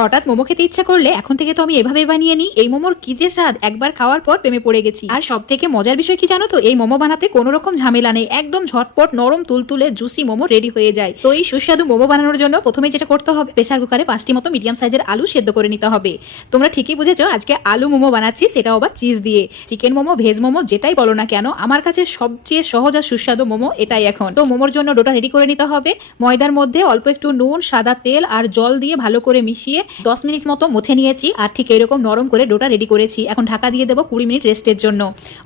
হঠাৎ মোমো খেতে ইচ্ছা করলে এখন থেকে তো আমি এভাবে বানিয়ে নিই। এই মোমোর কি যে স্বাদ? একবার খাওয়ার পর প্রেমে পড়ে গেছি। আর সব থেকে মজার বিষয় কি জানো তো? এই মোমো বানাতে কোনো রকম ঝামেলা নেই। একদম ঝটপট নরম তুলতুলে জুসি মোমো রেডি হয়ে যায়। তো এই সুস্বাদু মোমো বানানোর জন্য প্রথমে যেটা করতে হবে, প্রেসার কুকারে পাঁচটি মতো মিডিয়াম সাইজের আলু সেদ্ধ করে নিতে হবে। তোমরা ঠিকই বুঝেছ, আজকে আলু মোমো বানাচ্ছি সেটাও আবার চিজ দিয়ে। চিকেন মোমো, ভেজ মোমো, যেটাই বলো না কেন, আমার কাছে সবচেয়ে সহজ আর সুস্বাদু মোমো এটাই এখন। তো মোমোর জন্য ডোটা রেডি করে নিতে হবে। ময়দার মধ্যে অল্প একটু নুন, সাদা তেল আর জল দিয়ে ভালো করে মিশিয়ে দশ মিনিট মতো মুথে নিয়েছি আর ঠিক এরকম নরম করে ডোটা রেডি করেছি। এখন ঢাকা দিয়ে দেবো কুড়ি মিনিট রেস্টের জন্য।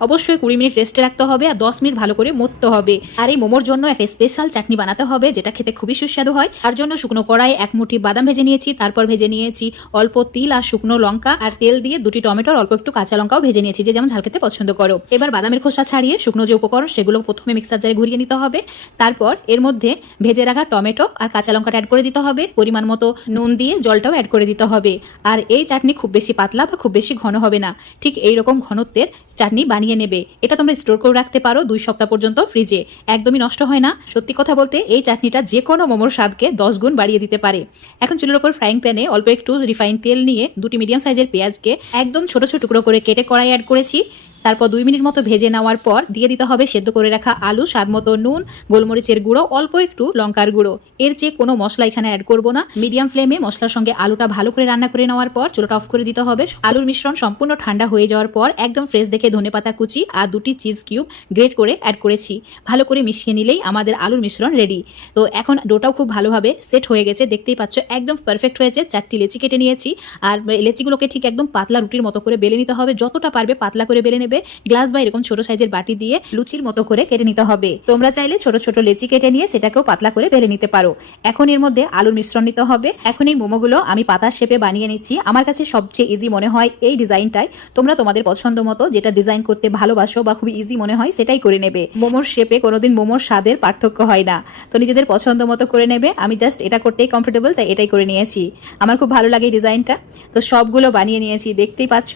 অবশ্যই কুড়ি মিনিট রেস্টে রাখতে হবে আর দশ মিনিট ভালো করে মুততে হবে। আর এই মোমোর জন্য একটা স্পেশাল চাটনি বানাতে হবে, যেটা খেতে খুবই সুস্বাদু হয়। তার জন্য শুকনো কড়াই এক মুঠি বাদাম ভেজে নিয়েছি, তারপর ভেজে নিয়েছি অল্প তিল আর শুকনো লঙ্কা আর তেল দিয়ে দুটি টমেটোর অল্প একটু কাঁচা লঙ্কাও ভেজে নিয়েছি, যে যেমন ঝাল খেতে পছন্দ করো। এবার বাদামের খোসা ছাড়িয়ে শুকনো যে উপকরণ, সেগুলো প্রথমে মিক্সার জারে ঘুরিয়ে নিতে হবে। তারপর এর মধ্যে ভেজে রাখা টমেটো আর কাঁচা লঙ্কাটা অ্যাড করে দিতে হবে। পরিমাণ মতো নুন দিয়ে জলটাও করে দিতে হবে। আর এই চাটনি খুব বেশি পাতলা বা খুব বেশি ঘন হবে না। ঠিক এই রকম ঘনত্বের চাটনি বানিয়ে নেবে। এটা তোমরা স্টোর করে রাখতে পারো দুই সপ্তাহ পর্যন্ত ফ্রিজে। একদমই নষ্ট হয় না। সত্যি কথা বলতে এই চাটনিটা যে কোনো মোমোর স্বাদকে দশ গুণ বাড়িয়ে দিতে পারে। এখন চুলের ওপর ফ্রাইং প্যানে অল্প একটু রিফাইন তেল নিয়ে দুটি মিডিয়াম সাইজের পেঁয়াজকে একদম ছোট ছোট টুকরো করে কেটে কড়াই অ্যাড করেছি। তারপর দুই মিনিট মতো ভেজে নেওয়ার পর দিয়ে দিতে হবে সেদ্ধ করে রাখা আলু, স্বাদ মতো নুন, গোলমরিচের গুঁড়ো, অল্প একটু লঙ্কার গুঁড়ো। এর চেয়ে কোনো মশলা এখানে অ্যাড করব না। মিডিয়াম ফ্লেমে মশলার সঙ্গে আলুটা ভালো করে রান্না করে নেওয়ার পর চুলোটা অফ করে দিতে হবে। আলুর মিশ্রণ সম্পূর্ণ ঠান্ডা হয়ে যাওয়ার পর একদম ফ্রেশ দেখে ধনে পাতা কুচি আর দুটি চিজ কিউব গ্রেট করে অ্যাড করেছি। ভালো করে মিশিয়ে নিলেই আমাদের আলুর মিশ্রণ রেডি তো এখন ডোটাও খুব ভালোভাবে সেট হয়ে গেছে। দেখতেই পাচ্ছ একদম পারফেক্ট হয়েছে। চারটি লেচি কেটে নিয়েছি। আর লেচিগুলোকে ঠিক একদম পাতলা রুটির মতো করে বেলে নিতে হবে। যতটা পারবে পাতলা করে বেলে নেবে। গ্লাস বা এরকম ছোট সাইজের বাটি দিয়ে লুচির মতো করে কেটে নিতে হবে। তোমরা চাইলে ছোট ছোট লেচি কেটে নিয়ে সেটাকেও পাতলা করে বেলে নিতে পারো। এখন এর মধ্যে আলুর মিশ্রণ নিতে হবে। এখন এই মোমোগুলো আমি পাতার শেপে বানিয়ে নিচ্ছি। আমার কাছে সবচেয়ে ইজি মনে হয় এই ডিজাইনটাই। তোমরা তোমাদের পছন্দ মতো যেটা ডিজাইন করতে ভালোবাসো বা খুব ইজি মনে হয় সেটাই করে নেবে। মোমোর শেপে কোনোদিন মোমোর স্বাদের পার্থক্য হয় না। তো নিজেদের পছন্দ মতো করে নেবে। আমি জাস্ট এটা করতেই কমফোর্টেবল তাই এটাই করে নিয়েছি। আমার খুব ভালো লাগে ডিজাইনটা। তো সবগুলো বানিয়ে নিয়েছি। দেখতেই পাচ্ছ,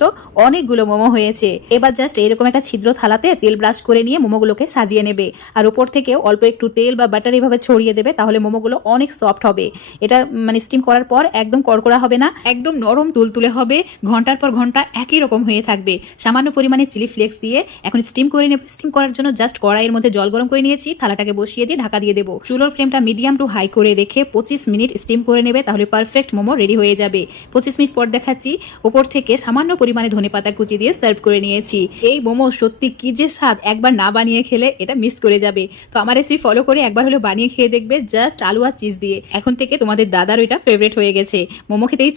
অনেকগুলো মোমো হয়েছে। এবার জাস্ট এরকম একটা ছিদ্র থালাতে তেল ব্রাশ করে নিয়ে মোমোগুলোকে সাজিয়ে নেবে। আর উপর থেকে অল্প একটু তেল বা বাটার এইভাবে ছড়িয়ে দেবে, তাহলে মোমোগুলো অনেক সফট হবে। এটা মানে স্টিম করার পর একদম কড়কড়া হবে না, একদম নরম তুলতুলে হবে, ঘণ্টার পর ঘণ্টা একই রকম হয়ে থাকবে। সামান্য পরিমাণে চিলি ফ্লেক্স দিয়ে এখন স্টিম করে নেবে স্টিম করার জন্য জাস্ট কড়াইয়ের মধ্যে জল গরম করে নিয়েছি, থালাটাকে বসিয়ে দিয়ে ঢাকা দিয়ে দেবো। চুলোর ফ্লেমটা মিডিয়াম টু হাই করে রেখে পঁচিশ মিনিট স্টিম করে নেবে, তাহলে পারফেক্ট মোমো রেডি হয়ে যাবে। পঁচিশ মিনিট পর দেখাচ্ছি ওপর থেকে সামান্য পরিমাণে ধনে পাতা কুচি দিয়ে সার্ভ করে নিয়েছি। এই মোমো সত্যি কি যে স্বাদ? একবার না বানিয়ে খেলে এটা মিস করে যাবে। তো আমার রেসিপি ফলো করে একবার হলো বানিয়ে খেয়ে দেখবে জাস্ট আলু আর চিজ দিয়ে। এখন থেকে তোমাদের দাদার এটা ফেভারেট হয়ে গেছে। মোমো খেতেই